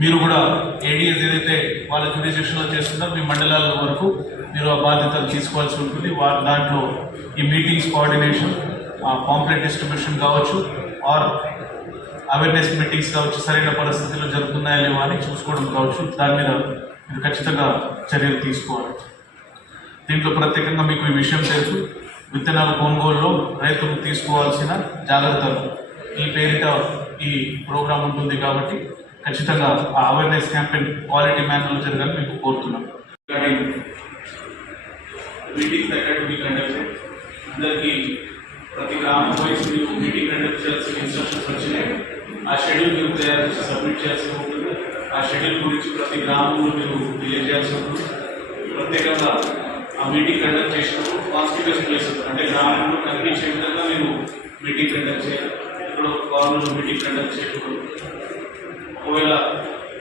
మీరు కూడా ఏడిఎస్ ఏదైతే వాళ్ళ జ్యుడిషియల్లో చేస్తున్నారో మీ మండలాల వరకు మీరు ఆ బాధ్యతలు తీసుకోవాల్సి ఉంటుంది. వా దాంట్లో ఈ మీటింగ్స్ కోఆర్డినేషన్ పాంప్లెట్ డిస్ట్రిబ్యూషన్ కావచ్చు ఆర్ అవేర్నెస్ మీటింగ్స్ కావచ్చు సరైన పరిస్థితుల్లో జరుగుతున్నాయా లేవా అని చూసుకోవడం కావచ్చు. దాని మీద మీరు ఖచ్చితంగా చర్యలు తీసుకోవాలి. దీంట్లో ప్రత్యేకంగా మీకు ఈ విషయం తెలుసు. విత్తనాల కొనుగోలులో రైతులు తీసుకోవాల్సిన జాగ్రత్తలు. ఈ పేరిట ఈ ప్రోగ్రాం ఉంటుంది కాబట్టి ఖచ్చితంగా ఆ అవేర్నెస్ క్యాంపెయిన్ క్వాలిటీ మాన్యువల్ జరగాలని మీకు కోరుతున్నాం. మీటింగ్ తగ్గట్టు కండక్ట్ అందరికీ ప్రతి గ్రామం వైస్ మీకు మీటింగ్ కండక్ట్ చేయాల్సిన ఇన్స్ట్రక్షన్స్ వచ్చినాయి. ఆ షెడ్యూల్ మీరు తయారు చేసి సబ్మిట్ చేయాల్సి ఉంటుంది. ఆ షెడ్యూల్ గురించి ప్రతి గ్రామంలో మీరు తెలియజేయాల్సి ఉంటుంది. ప్రత్యేకంగా ఆ మీటింగ్ కండక్ట్ చేసినప్పుడు కాన్స్టిట్యూషన్ ప్లేస్ ఉంటుంది. అంటే గ్రామంలో కనిపించే విధంగా మీరు మీటింగ్ కండక్ట్ చేయాలి. ఇక్కడ గవర్నమెంట్ మీటింగ్ కండక్ట్ చేయకూడదు ఒకవేళ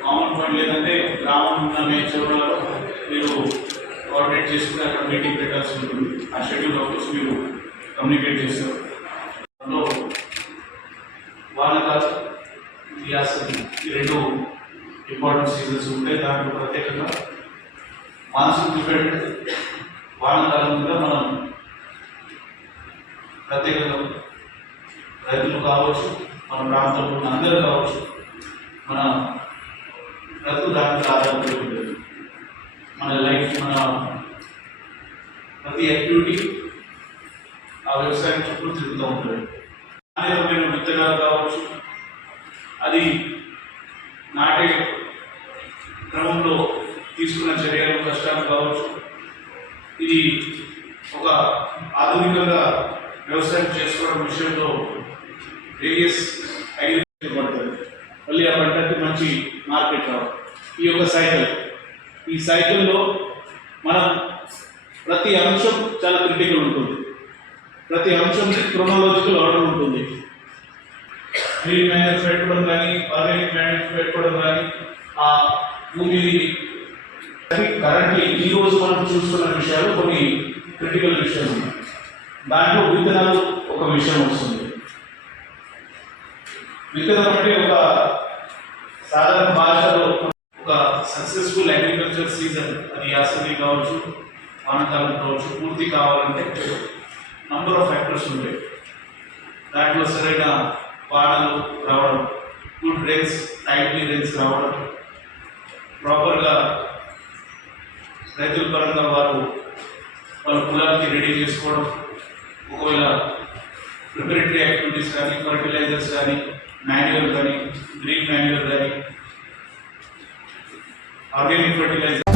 కామన్ పాయింట్ లేదంటే గ్రామం ఉన్న నేచర్లో మీరు కోఆర్డినేట్ చేసుకుని అక్కడ మీటింగ్ పెట్టాల్సి ఉంటుంది. ఆ షెడ్యూల్ ఆఫీస్ మీరు కమ్యూనికేట్ చేస్తారు. అందులో వానకాలం యాసంగి ఈ రెండు ఇంపార్టెంట్ సీజన్స్ ఉంటాయి. దాంట్లో ప్రత్యేకంగా మాన్సూన్ డిపెండ్ వానాకాలం కూడా మనం ప్రత్యేకంగా రైతులు కావచ్చు మన ప్రాంతంలో ఉన్న అందరూ కావచ్చు మన బ్రతుకు దాని ఆధారపడి ఉంటుంది. మన లైఫ్ మన ప్రతి యాక్టివిటీ ఆ వ్యవసాయం చుట్టూ తిరుగుతూ ఉంటుంది. నాణ్యతమైన విత్తనాలు కావచ్చు అది నాటే క్రమంలో తీసుకున్న చర్యలు కష్టాలు కావచ్చు. ఇది ఒక ఆధునికంగా వ్యవసాయం చేసుకోవడం విషయంలో వేరియస్ అగ్రికల్చర్ పడుతుంది మళ్ళీ ఆ పంటకి మంచి మార్కెట్ రావడం. ఈ యొక్క సైకిల్. ఈ సైకిల్లో మనం ప్రతి అంశం చాలా క్రిటికల్ ఉంటుంది. ప్రతి అంశం క్రొనాలజికల్ ఆర్డర్ ఉంటుంది. గ్రీన్ మేనేజ్ పెట్టుకోవడం కానీ ఆర్గానిక్ మేనేజ్ పెట్టుకోవడం కానీ ఆ భూమి కరెంట్లీ ఈ రోజు మనం చూస్తున్న విషయాలు కొన్ని క్రిటికల్ విషయాలు ఉన్నాయి. దాంట్లో విత్తనాలు ఒక విషయం వస్తుంది. విత్తనం అంటే ఒక సాధారణ భాషలో ఒక సక్సెస్ఫుల్ అగ్రికల్చర్ సీజన్ అది యాసవి కావచ్చు వానకాలం కావచ్చు పూర్తి కావాలంటే నంబర్ ఆఫ్ ఫ్యాక్టర్స్ ఉంటాయి దాంట్లో సరైన వానలు రావడం గుడ్ రేన్స్ టైమ్లీ రేన్స్ రావడం ప్రాపర్గా రైతుల పరంగా వారు వాళ్ళ పొలానికి రెడీ చేసుకోవడం ఒకవేళ ప్రిపరేటరీ యాక్టివిటీస్ కానీ ఫర్టిలైజర్స్ కానీ మాన్యువల్ కానీ గ్రీన్ మాన్యువల్ కానీ ఆర్గానిక్ ఫర్టిలైజర్